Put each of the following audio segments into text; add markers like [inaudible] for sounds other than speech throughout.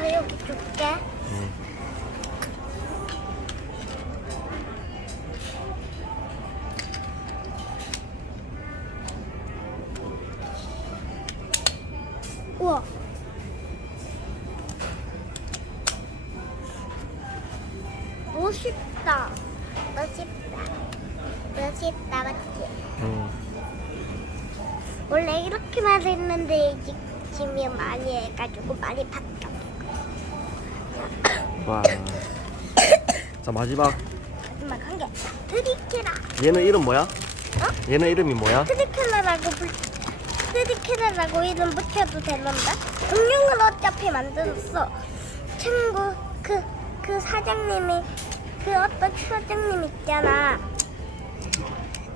저 여기 줄게. 응. 우와. 멋있다. 멋있다. 멋있다, 맞지? 응. 원래 이렇게만 했는데 짐이 많이 해가지고 많이 바뀌어. 와. [coughs] 자 마지막 마지막 한 개. 트리케라. 얘는 이름 뭐야? 어? 얘는 이름이 뭐야? 트리케라라고 불 트리케라라고 이름 붙여도 되는데 공룡을 어차피 만들었어. 친구 그그 사장님이 그 어떤 사장님 있잖아.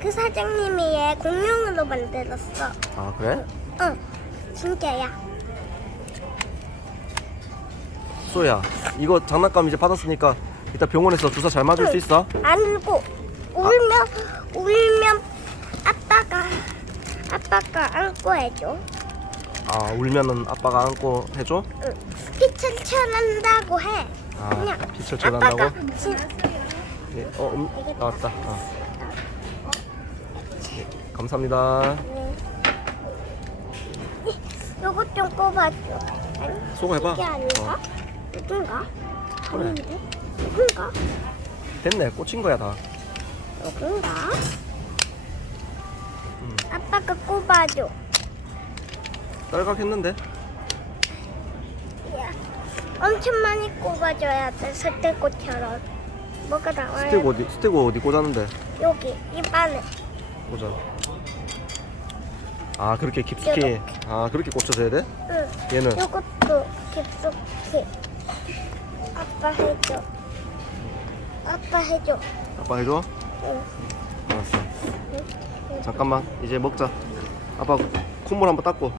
그 사장님이 얘 공룡으로 만들었어. 아 그래? 응, 진짜야. 소야 이거 장난감 이제 받았으니까 이따 병원에서 주사 잘 맞을 수 있어? 안고 울면 울면 아빠가 아빠가 안고 해줘. 아 울면은 아빠가 안고 해줘? 응. 빛을 칠한다고 해. 아 그냥 빛을 쳐 아빠가? 진, 예, 어 음, 나왔다. 어. 예, 감사합니다. 네. 요것 좀 꼽아줘. 아니, 소거 해봐. 이게 아닌가? 어. 이건가? 그래. 아닌데? 이건가? 됐네 꽂힌 거야 다. 이건가? 음. 아빠가 꼽아줘. 딸깍했는데? 야, 엄청 많이 꼽아줘야 돼. 스테고처럼. 뭐가 나와야 스테고 어디 스테고 어디 꽂았는데? 여기 입안에. 꽂아. 아 그렇게 깊숙이. 아 그렇게 꽂혀줘야 돼? 응. 얘는 요것도 깊숙이. 아빠 해줘. 아빠 해줘. 아빠 해줘. 응. 알았어. 응. 잠깐만 이제 먹자. 아빠 콧물 한번 닦고.